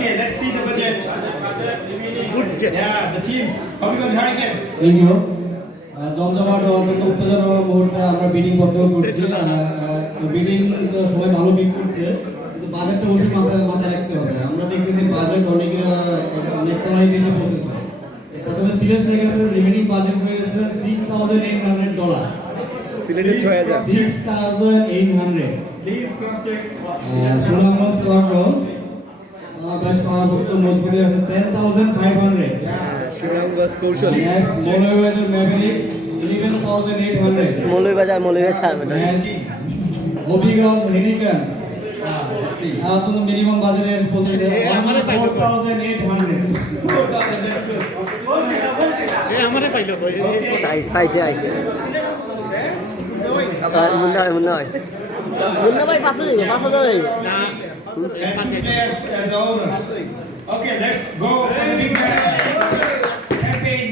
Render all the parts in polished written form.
Okay, let's see the budget. Good job. Yeah, the teams. Hobbyganj Hurricanes. Thank you জমজমাট ও অত্যন্ত উত্তেজনার মুহূর্তে আমরা বিডিং করতেও করছি বিডিং তো সবাই ভালো বিট করছে কিন্তু বাজেটটা অবশ্যই মাথায় রাখতে হবে আমরা দেখতেছি বাজেট অনেক তলায় দেশে পৌঁছেছে প্রথমে সিরিয়াস ট্রাইগার্সের রিমেনিং বাজেট হয়ে গেছে $6,800 সিলেটে 6000 $6,800 Please cross check. সুনামগঞ্জ স্কোয়াড্রনস বেশ পাওয়ারভুক্ত মজবুতি আছে 10,500 সুনামগঞ্জ কৌশল Next, Molobajar Mavericks, 11,800. Moulvibazar Next, Hobbyganj Hurricanes. See. তো মিনিমাম বাজারে পৌঁছেছে আমারে পাইলো। 4,800. 4,000, that's good. আমারে পাইলো পাইছে আইছে মুন্না ভাই 5,000 যাবে And two players as the owners. Okay, let's go for the big man. Campaign,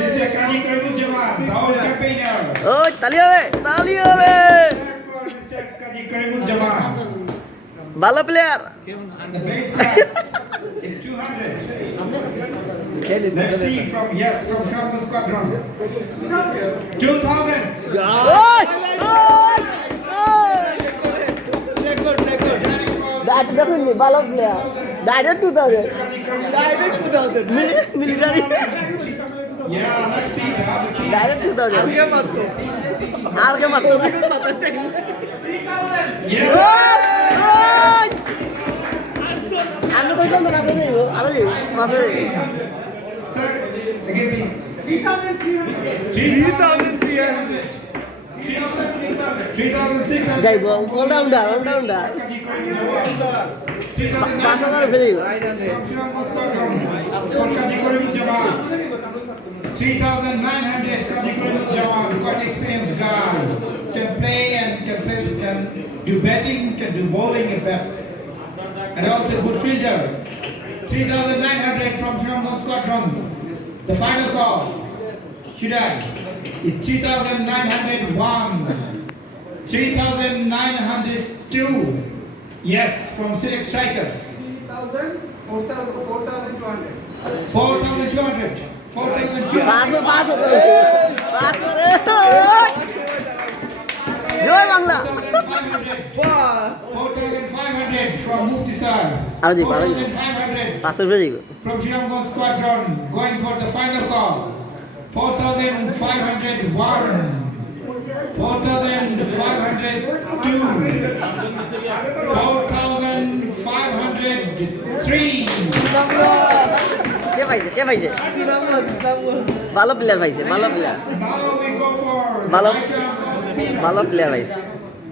Mr. Kazi Karimuzzaman, the old campaigner. ওই তালি হবে Clap for Mr. Kazi Karimuzzaman. ভালো player The base price is 200. Let's see from Shango Squadron. 2,000. Direct দেখুন ভালো player direct 2000 Kazi Karimuzzaman. Direct 2000 military Yeah, let's see the other teams. Direct 2000 আগে মাত্র আর কে মাত্র Yes. আমি কইতাম তো রাতে যাইবো আরো যাইবো মাসে Sir, again please. 3,600. যাইবো অলরাউন্ডার Kazi Karimuzzaman. 5,000 ফেলে যাইবো From Shango Squadron. For Kazi Karimuzzaman. 3,900. Kazi Karimuzzaman. Quite experienced guy. Can play, can do batting, can do bowling a bat. And also good fielder. 3,900 from Shango Squadron. The final call. Should I? It's 3,901. 3,902. Yes, from Select Strikers. 4,200. 4,200. 500 রে জয় Bangla 4,500 from Mufti Sir. আরো যাইবো 4,500 500 ফেলে যাইবো from Shango Squadron. Going for the final call. 4,501. 4,502. 4,503. কে পাইছে ভালো player পাইছে ভালো player Now we go for the Balo- right arm off spinner. ভালো প্লেয়ার পাইছে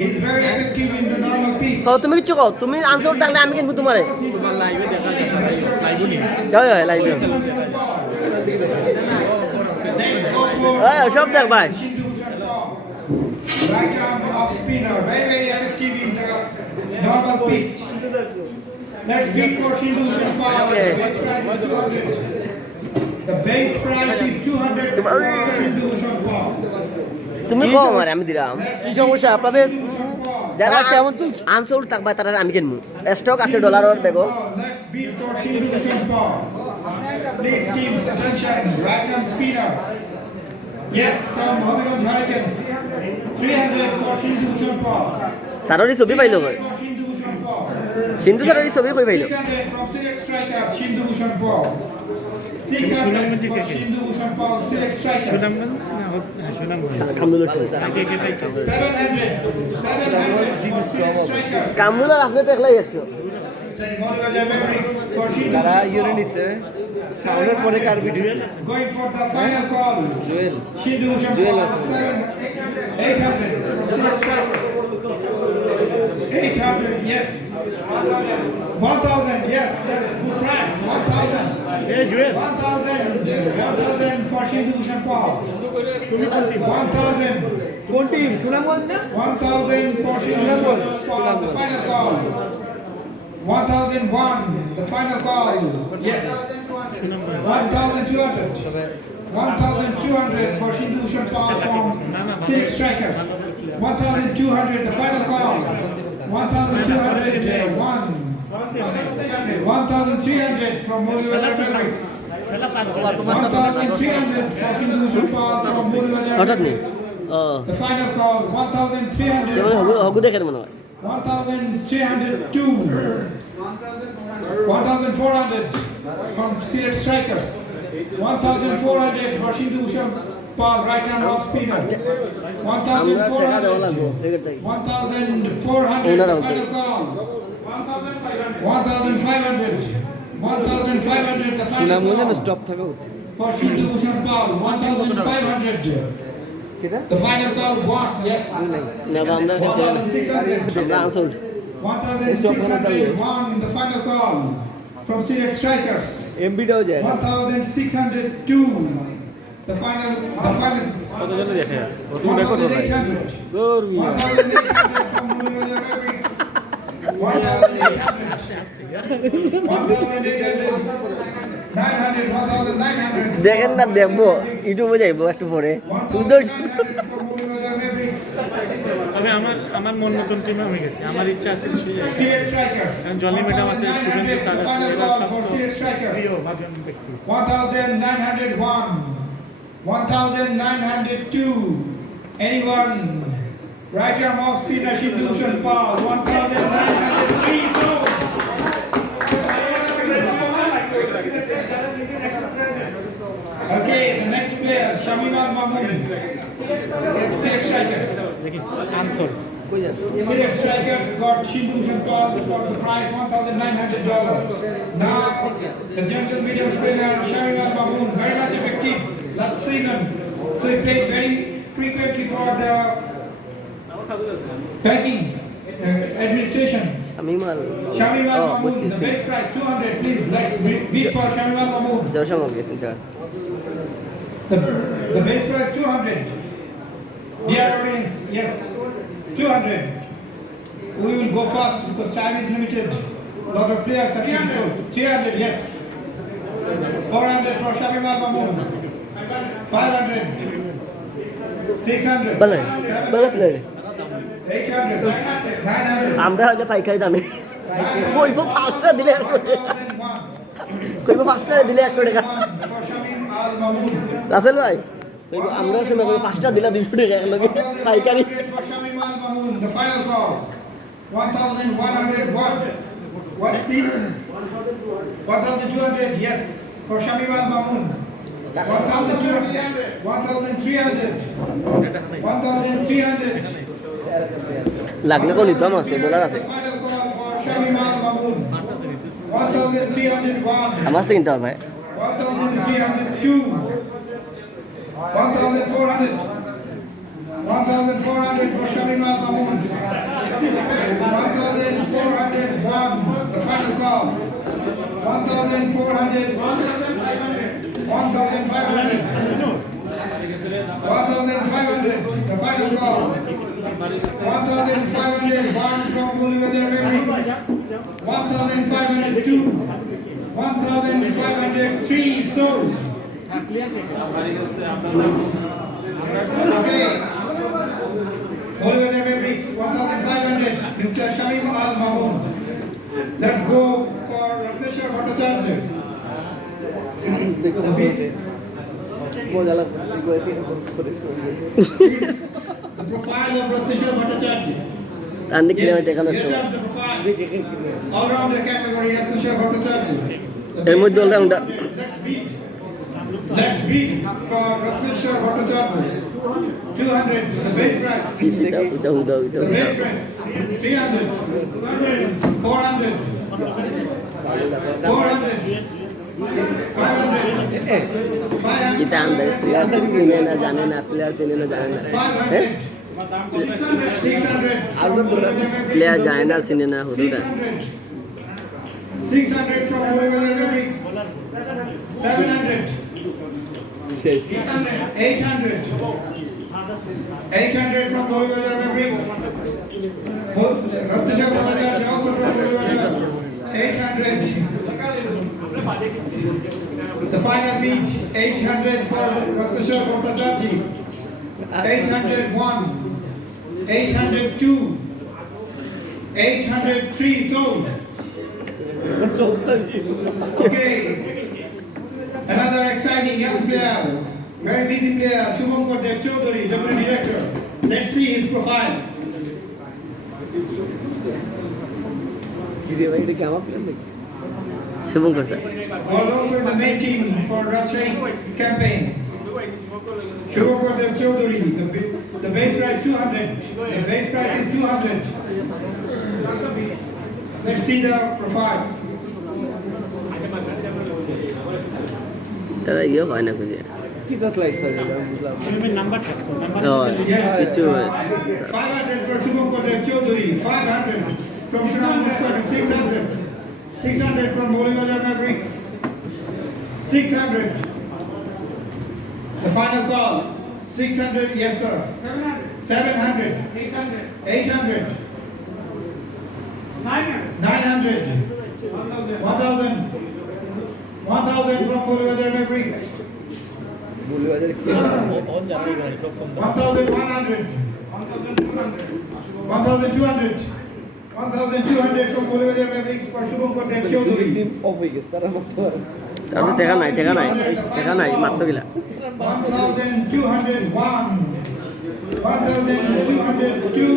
He's very effective in the normal pitch. তো তুমি কিচ্ছু কও তুমি আনসার থাকলে আমি কিনবো তোমারে তোমার লাইভে দেখা যায় লাইভও নি জয় হয় লাইভে Let's go for সব দেখ ভাই Shindushan ball. Right arm off spinner. Very effective in the normal pitch. Let's beat for Shindushan ball. Okay. The base price is 200. The base price is 200 for Shindushan ball. তুমি কও আমারে আমি দিলাম কি সমস্যা আপনাদের Shindushan ball. যারা কেমন চলছে? আনসার থাকবা তারা আমি কিনবো স্টক আছে ডলারের বেগো Let's beat for Shindushan ball. Please teams attention. Right arm spinner. Yes, from Hobbyganj Hurricanes. 300 for Shindushan ball. সাররি ছবি পাইলো ভাই 300 for Shindushan ball. সিন্ধু সাররি ছবি কই পাইলো 600 from Select Strikers, Shindushan ball. 600 for Shindushan ball, Select Strikers. Sunamganj না সুনামগঞ্জ কামরুল আগে কে পাইছে 700 for Select Strikers. Kamrul আর আপনি তো একলাই একশো Molobajar Mavericks for তারা Shindushan ইউরে ball. নিছে সাউন্ডের পরে কার video Going for the final call. Jewel Shindushan Jewel ball, আছে। 800 from Select Strikers. 800, yes. 1,000, yes, that's a good price. 1,000. A Jewel 1,000 for Shindushan ball. 1,000. কোন টিম সুনামগঞ্জ না 1,000 for Shindushan ball, the final call. 1,001, the final call. Yes. 1,200. 1,200 for Shindushan ball from Select Strikers. 1,200, the final call. 1,201. 1,300 from Moliwazar Mavericks. 1,300 for Sindhu Bhushan Pal from Moliwazar হঠাৎ নেই Mavericks. O The final call, তো 1,300. মানে হগু দেখেন মনে হয় 1,302. 1,400 from Sirat Strikers. 1,400 for Sindhu Bhushan Pal, right arm off spinner. আমরা টাকা দেওয়া লাগবো 1,400. টিকিট থেকে 1,400 Owner the out final call. 1,500. 1,500 the final সুনামগঞ্জে call. স্টপ থাকা উচিত For Sindhu Bhushan Pal, 1,500. কিটা The final call, one, yes. না বা আমরা 1,600. আমরা unsold 1,601, the final call from Sirat Strikers. এমবিটাও যায় 1,602, the final, কত জন্য দেখে তুমি রেকর্ড হয় 1,800. দূর মিয়া 1,800 from Moliwazar Mavericks. 1,800. 1,800. 900, 1,900. দেখেন না দেখবো ইউটিউবে যাইবো একটু পরে 1,900 from Moliwazar Mavericks. তবে আমার মন মতন টিমে হয়ে গেছে আমার ইচ্ছা আছে Sirat Strikers. কারণ জলি ম্যাডাম আছে 1,900, সুগন্ধি the স্যার আছে final এরা call সব for তো Sirat Strikers. প্রিয় ভাজন ব্যক্তি 1,901, 1,902. Anyone? Right arm off spinner Sindhu Bhushan Pal, 1,903. So. Okay, the next player, Shamimar Mamoon. Sirat Strikers. দেখি answer Sirat Strikers got Sindhu Bhushan Pal for the prize $1,900. Now, the gentle medium spinner Shamimar Mamoon, very much effective last season. So he played very frequently for the banking administration. আমি মাল Shamimar Oh, Mamoon, the base price 200. Please, let's beat for Shamimar Mamoon. দর্শক হবে চিন্তা The base price 200. Dear audience, yes, 200. We will go fast because time is limited. Lot of players have to be sold. 300, yes. 400 for Shamimar Mamoon. 500. 600. বলে বলে 700. Player 800. 900. আমরা হয়তো পাইকারি দামে কইবো পাঁচটা দিলে 1,001. কইবো পাঁচটা দিলে 100 টাকা 1 for Shamimar Mamoon. রাসেল ভাই কইবো আমরা শুনে কইবো পাঁচটা দিলা 200 টাকা লাগে পাইকারি 1,100 for Shamimar Mamoon. The final call. 1,101. What please? 1,200. Yes, for Shamimar Mamoon. 1,200. 1,300. 1,300. লাগলে কোন নিতাম আছে ডলার আছে The final call for Shamimar Mamoon. 1,301. আমার তো কিনতে হবে 1,302. 1,400. 1,400 for Shamimar Mamoon. 1,401. The final call. 1,400. 1,500. 1,500. The final call. 1,501 from Moliwazar Mavericks. 1,502. 1,503 sold. Okay. Moliwazar Mavericks 1,500. Mr. Shamim Al Mamoon. Let's go for Ratneshwar Bhattacharya. মজা লাগবে The profile of Ratneshwar Bhattacharya. Andi কিনে Yes, টাকা নষ্ট here comes the profile. All-rounder category Ratneshwar Bhattacharya. এর মধ্যে all-rounder. Let's beat for Ratneshwar Bhattacharya. 200, the base price. এটা The base price. 300. 400. 400. 500. 500. এটা আন্দাজ প্লেয়ার চিনে না জানে না প্লেয়ার চিনে না জানে না 500. 600. প্লেয়ার যায় না চিনে না হুদুটা 600 from Moliwazar Mavericks. 700. 800. 800 from Moliwazar Mavericks. Ratneshwar Bhattacharya also from Moliwazar. 800. The final beat 800 for Ratneshwar Bhattacharya. 801. 802. 803 sold. Okay. Another exciting young player, very busy player, Shubhankar Dev Chaudhary, Deputy Director. Let's see his profile. Shubhankar sir Was also in the main team for Rajshahi campaign. Shubhankar Dev Chaudhary, the base price 200. The base price is 200. Let's see the profile. তারা ইয়ে হয় না খুঁজে কি Das like sir বুঝলাম ফিল্মের number থাকতো number Yes. কিছু 500 for Shubhankar Dev Chaudhary. 500 from Shriram Muskar. 600. 600 from Bolivajar Mavericks. 600. The final call. 600. Yes, sir. 700. 800. 900. 1,000. 1,000 from Bolivajar Mavericks. বলি বাজারে কি 1,100. 1,200. 1,200 from Bolivajar Mavericks for Shubhankar Dev Chaudhary. Team of হয়ে গেছে তারা মাত্র তার তো টাকা নাই মাত্র গিলা 1,201. 1,202.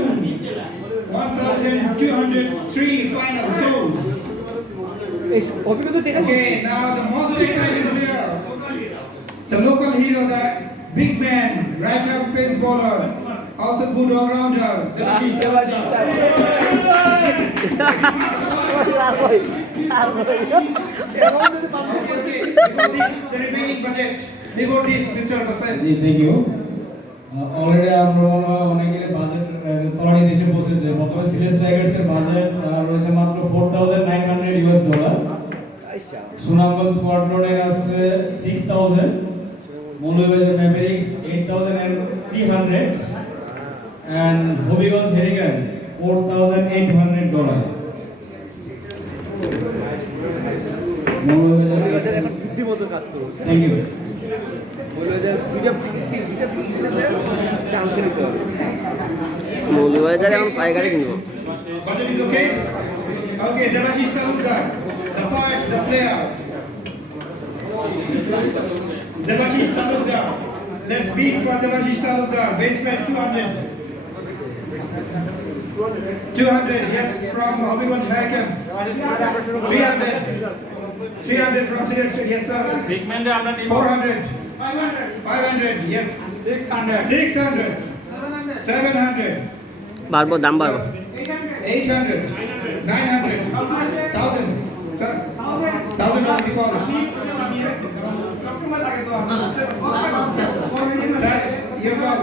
1,203 final sold. এই অভিজ্ঞ তো টাকা Okay, now the most exciting player, the local hero, the big man, right arm pace bowler, also good all rounder, the British Devata. Okay, before this, the remaining budget. Before this, Mr. Basan. Ji thank you already আমরা অনেকের budget তলানি দেশে পৌঁছেছে প্রথমে সিলেস টাইগার্সের budget রয়েছে মাত্র $4,900 সুনামগঞ্জ স্কোয়াড্রনের আছে 6,000 Moulvibazar Mavericks 8,300 and Habiganj হেরিকেন্স $4,800 Moulvibazar এখন বুদ্ধিমতো কাজ করো থ্যাংক ইউ বলি বাজার দুইটা চান্স নিতে হবে মৌলবাজারে এখন পাইকারি কিনবো Budget is okay? Okay, Devashish Talukdar, the part, the player. Devashish Talukdar. Let's beat for Devashish Talukdar. Base price 200. 200, yes, from Hobbygonj Hurricanes. 300. 300 from Siddharth, yes, sir. 400. 500, yes. 600. 700. বাড়বো দাম বাড়বো 800, 900, 1,000, sir. 1,000 on the call. Sir, your call.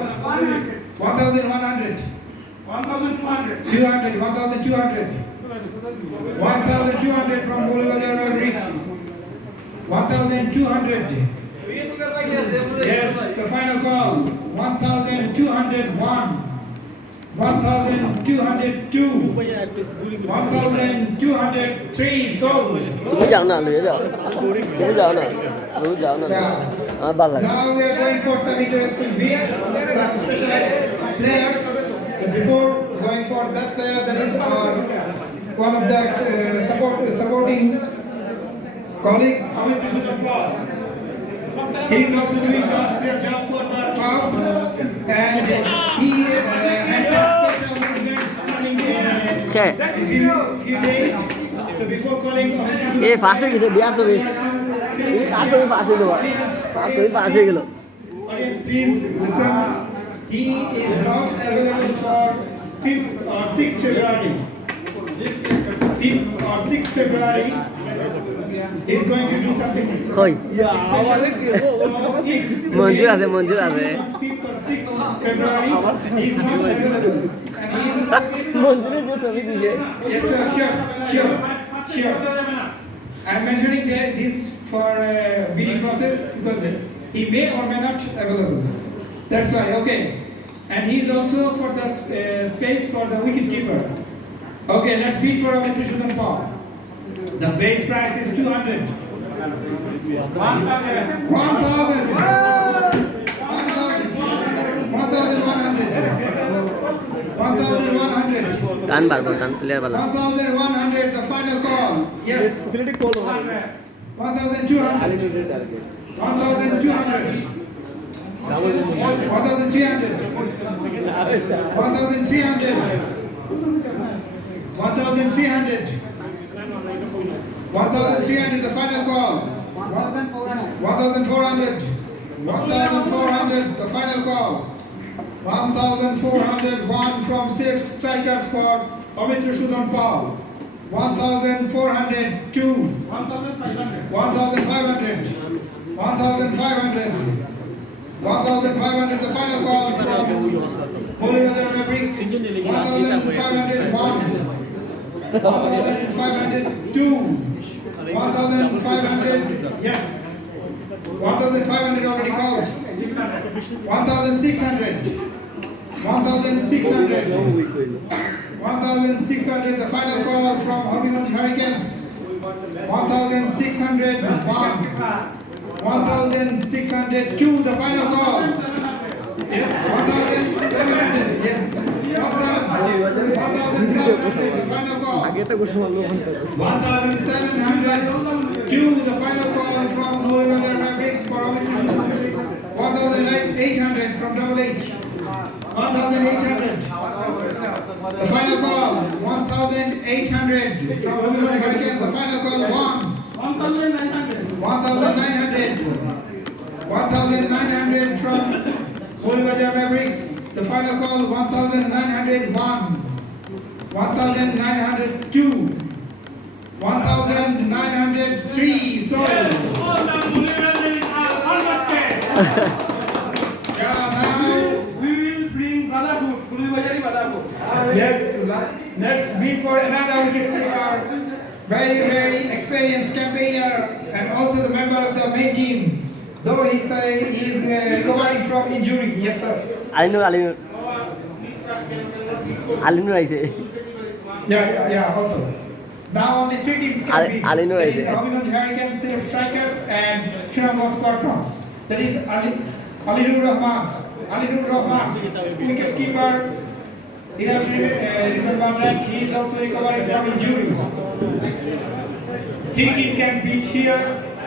1,100. 200, 1,200. 1,200 from Bolivajar Mavericks. 1,200. Yes, the final call. 1,201. 1,202. 1,203 sold. তুমি যাও না লুয়ে যাও তুমি যাও না আমার ভালো লাগে Now we are going for some interesting beat, some specialized players. But before going for that player, that is one of the supporting colleague, Amit Krishan Paul. He is also doing the official job for the club, and he has some special events coming K few days. So before calling Amit Krishan এ ফাঁস হয়ে গেছে বিয়ার ছবি ফাঁস হয়ে দেবো ফাঁস হয়ে গেল Audience, please listen. He is not available for 5th or 6th February. 5th or 6th February. He's going to do something কই special. So if the Manjur day আছে মঞ্জুর আছে on 5th or 6th February, he is not available. And he is মঞ্জুরের যে ছবি দিয়েছে yes, sir, sure. I'm mentioning this for bidding process because he may or may not available. That's why, okay. And he's also for the space for the wicket keeper. Okay, let's bid for Amit Krishan Paul. The base price is 200. 1,000. 1,100. গান বাড়বো গান player ভালো 1,100, the final call. Yes. Facility call হবে 1,200. Unlimited target 1,200. 1,300. 1,300. 1,300. 1,300. The final call. 1,400. 1,400. The final call. 1,400. One from 6 strikers for Pavitra Sudhan Paul. 1,400. Two. 1,500. 1,500. 1,500. The final call from Holy Bazaar Mavericks. 1,501. 1,502. 1,500. Yes. 1,500 already called. 1,600. 1,600. 1,600. The final call from Habiganj Hurricanes. 1,601. 1,602. The final call. Yes. 1,700. Yes. 1,700. The final call. আগে তো বসে মারলো 1,702. The final call from Holy Bazaar Mavericks for Amit Krishna. 1,800 from Double H. 1,800. The final call. 1,800 from Habiganj Hurricanes. The final call. 1,900. 1,900 from Holy Bazaar Mavericks. The final call. 1,901. 1,902. 1,903. So. Yeah, now. Yes, let's meet for another wicketkeeper. Very, very experienced campaigner and also the member of the main team. Though he is recovering from injury. Yes, sir. Alinur আইছে Yeah, also. Now only 3 teams can Ali- beat. Alinu That is is there. Habiganj Hurricanes, 6 strikers and Shinamgaj Squadrons. That is Alinu Rahman. Alinu Rahman, wicketkeeper. You have to remember that he is also recovering from injury. 3 teams can beat here.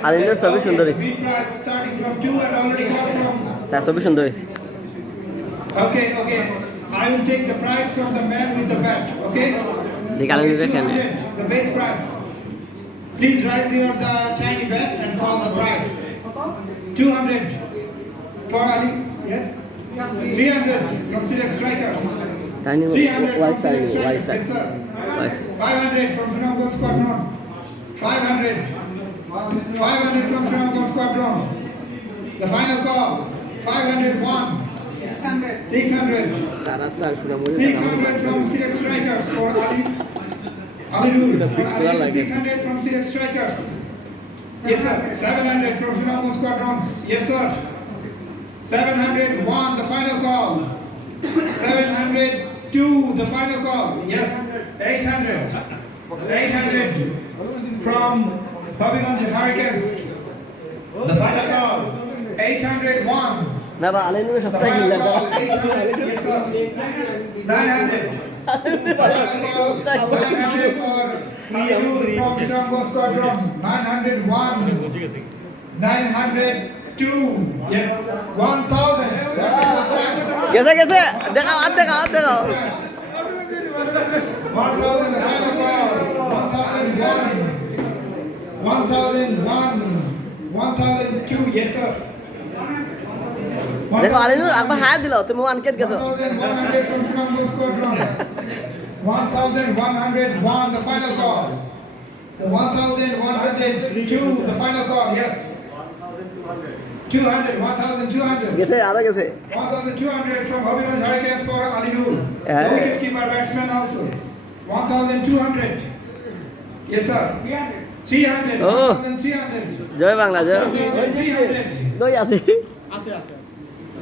Alinu There's সবই সুন্দর already হয়েছে। bid price starting from 2 and already got from. তার ছবি সুন্দর হয়েছে Okay. I will take the price from the man with the bat. Okay. দেখ Alinur Okay, দেখেন 200, the base price. Please raise your the tiny bet and call the price. 200 for Ali. Yes. 300 from Select Strikers. Tiny 300 wide from side Select wide Strikers. Side Yes, sir. 500 from Shinamgaj Squadron. 500. 500 from Shinamgaj Squadron. The final call. 501. 600. তারা sir সুনাম 600 from Select Strikers for Alidur. For Alidur, 600 from Select Strikers. Yes, sir. 700 from Shinamgaj Squadrons. Yes, sir. 701, the final call. 702, the final call. Yes. 800. 800 from Habiganj Hurricanes. The final call. 801. না বা Alinur The সস্তায় final কিনলেন call, 800, yes sir. 900. Final call, 900 for Alidur from Shinamgaj Squadron. 901. 902. Yes. 1,000. That's a good price. গেছে গেছে দেখাও আর দেখাও 1,000, the final call. 1,001. 1,001. 1,002. Yes sir. দেখো আলিনুর একবার হাত দিল তুমি ওয়ানকেট গেছো 1,100 from Shinamgaj Squadron. 1,101, the final call. The 1,102, the final call, yes. 200, 1,200. গেছে আরো গেছে 1,200 from Habiganj Hurricanes for Alidur. Yeah. The wicketkeeper batsman also. 1,200. Yes, sir. 300. Oh. 1,300. জয় বাংলা জয় 1,300. দই আছে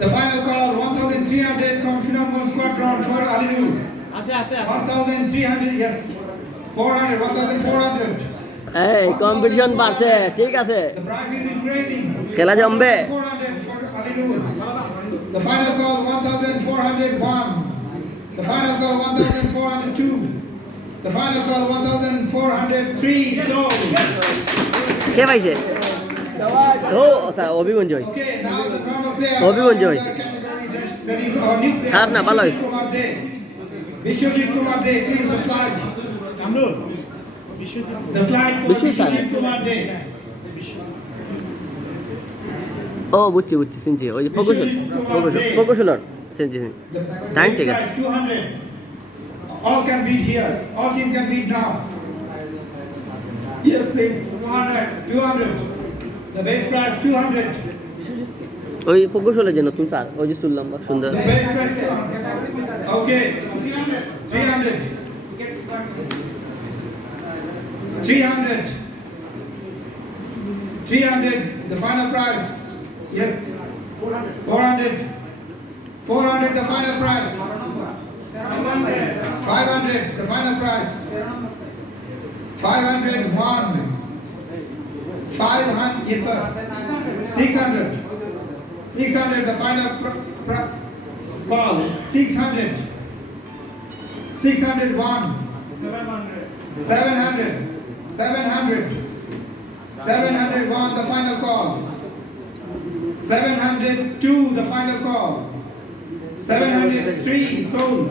The final call, 1,300 from Shinamgaj Squadron for Alidur. 1,300, yes. 400, 1,400. এই competition বাড়ছে ঠিক আছে The price is increasing. খেলা জমবে 400 for Alidur. The final call, 1,401. The final call, 1,402. The final call 1,403 sold. কে পাইছে ও তা অভিগঞ্জ হয়েছে Okay, now the normal player. Hobbyganj of hoyse. the category, that is our new player. Kharap na, bhalo hoyse. Vishwajit Kumar De. Vishwajit Kumar De, please the slide. The slide for Vishwajit. Vishwajit Kumar De. ও বুঝছি বুঝছি শুনছি ওই যে প্রকৌশলর শুনছি The Thanks, base Jigar. price 200. All can beat here. All team can beat now. Yes, please. 200. The base price 200. ওই প্রকৌশলের যে নতুন sir ওই যে শুনলাম বা সুন্দর The base price 200. Okay. 300. 300. 300. The final price. Yes. 400. 400. The final price. 500. The final price. 501. 500. Yes, sir. 600. 600. The final call. 600. 601. 700. 700. 701. The final call. 702. The final call. 703. Sold.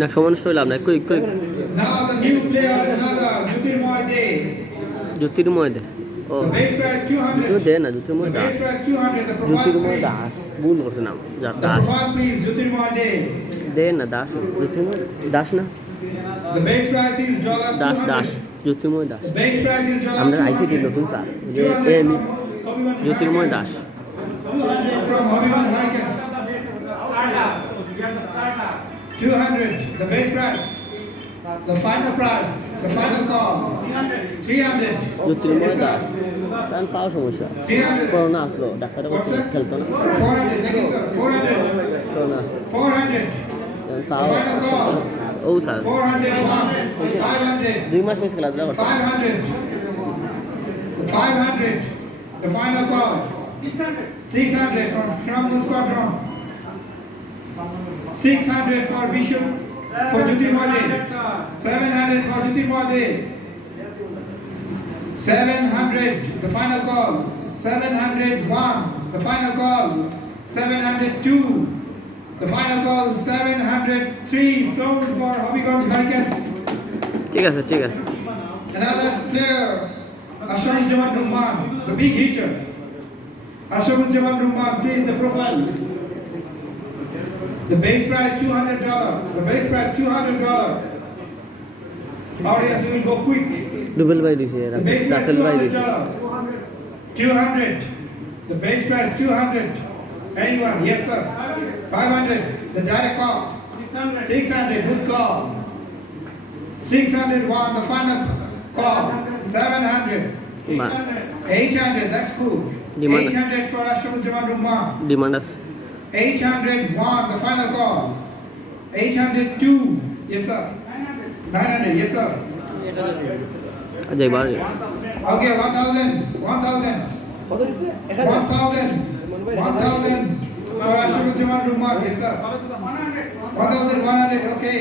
না সমস্যা হইলাম না কই কই Now the new player, another Jyotirmoy De. Jyotirmoy they O The base price 200. দে না জ্যোতির্ময় The Das base price 200. The profile Jyotirmoy please. Das ভুল করছে নাম যার The Das profile please, Jyotirmoy De. দে না দাস জ্যোতির্ময় দাস না The base price is Das Das $200. Jyotirmoy Das The base price is আমরা ICT $200. নতুন sir 200 from Hobbywan's Jyotirmoy Das Hurricanes. From Hobbywan's Hurricanes. 200. The base price. The final price. The final call. 300. Jyotirmoy Yes, Das sir. তার পাওয়া সমস্যা 300. Corona আসলো ডাক্তারের What's কাছে that? খেলতো না 400. Thank you, sir. 400. করোনা 400. পাওয়া Final call. ও স্যার 401. 500. 2 মাস মিস খেলাধুলা করতো 500. 500. The final call. 600 from Shramul Squadron. 600 for Bishop for Jyotirmoy De. 700 for Jyotirmoy De. 700. The final call. 701. The final call. 702. The final call. 703. Sold for Hobbyganj Hurricanes. ঠিক আছে ঠিক আছে Another player, Ashrafuzzaman Rumman, the big hitter. Ashrafuzzaman Rumman, please the profile. The base price $200. The base price $200. Audience will go quick. ডুবেল buy দিছে The base price Russell buy দিছে $200. 200. The base price 200. Anyone? Yes, sir. 500. The direct call. 600. Good call. 601. The final call. 700. মা 800. That's good. Demand. 800 for Ashrafuzzaman Rumman. Demand আছে 801. The final call. 802. Yes, sir. 900. Yes, sir. যাই বার Okay, 1,000. 1,000. কত দিছে 1,000. 1,000 for Ashrafuzzaman Rumman. Yes, sir. 1,100. Okay.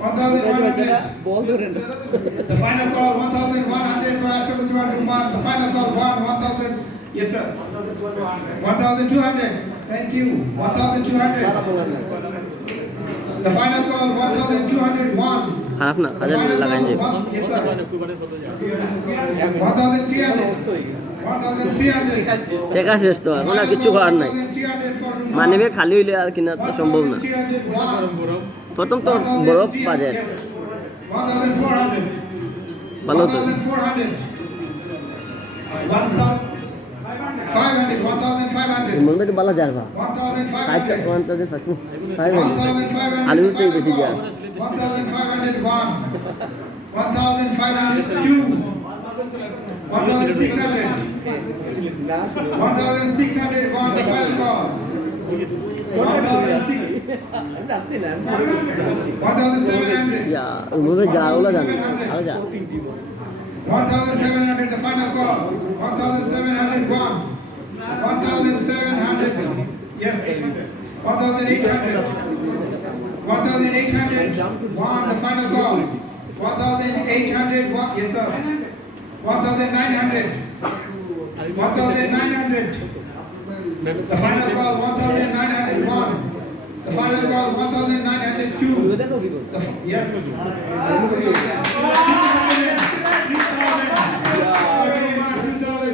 1,100. বল ধরেন The final call 1,100 for Ashrafuzzaman Rumman. The final call 1,000. Yes, sir. 1,200. Thank you. 1,200. The final call 1,201. খারাপ না The হাজার final লাগাই call যাবে yes, sir. 1,300. 1,300. টেকা শেষ তো এখন আর কিছু করার নাই 1,300 for Rumman. মানিবে খালি হইলে আর কিনা তো সম্ভব না 1,301. প্রথম তো বরফ বাজেট 1,400. ভালো তো 1,400. 1,500. 1,500. মনে হয় বালা যার ভা 1,500. 1,500 আলুর থেকে বেশি দেওয়া 1,501. 1,502. 1,600. 1,601. The final call. 1,700. ইয়া ওইভাবে যা ওগুলো জানি আরো যা 1,700. The final call. 1,701. 1,700. Yes. 1,800. 1,801, the final call. 1,801, yes sir. 1,900. 1,900. The final call, 1,901. The final call, 1,902. Yes. 2,000,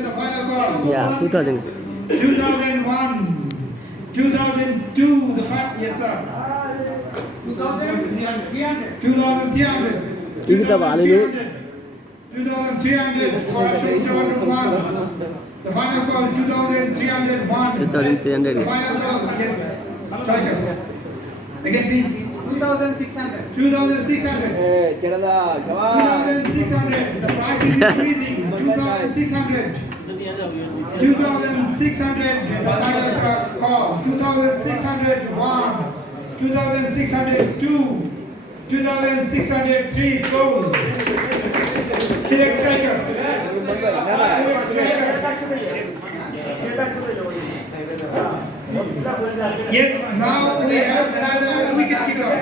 the final call. Yeah, 2000. 2001, 2002, the final, yes sir. 2,300. Ini kita balik dulu. 2,300 for Ashok Jawad 1. The final call, 2,301. 2300. The final call, yes, strikers. Again, please. 2,600. 2,600. The price is increasing. 2,600. 2,600. The final call. 2,601. 2,602. 2,603 sold. Select strikers. Select strikers. Yes, now we have another wicket keeper.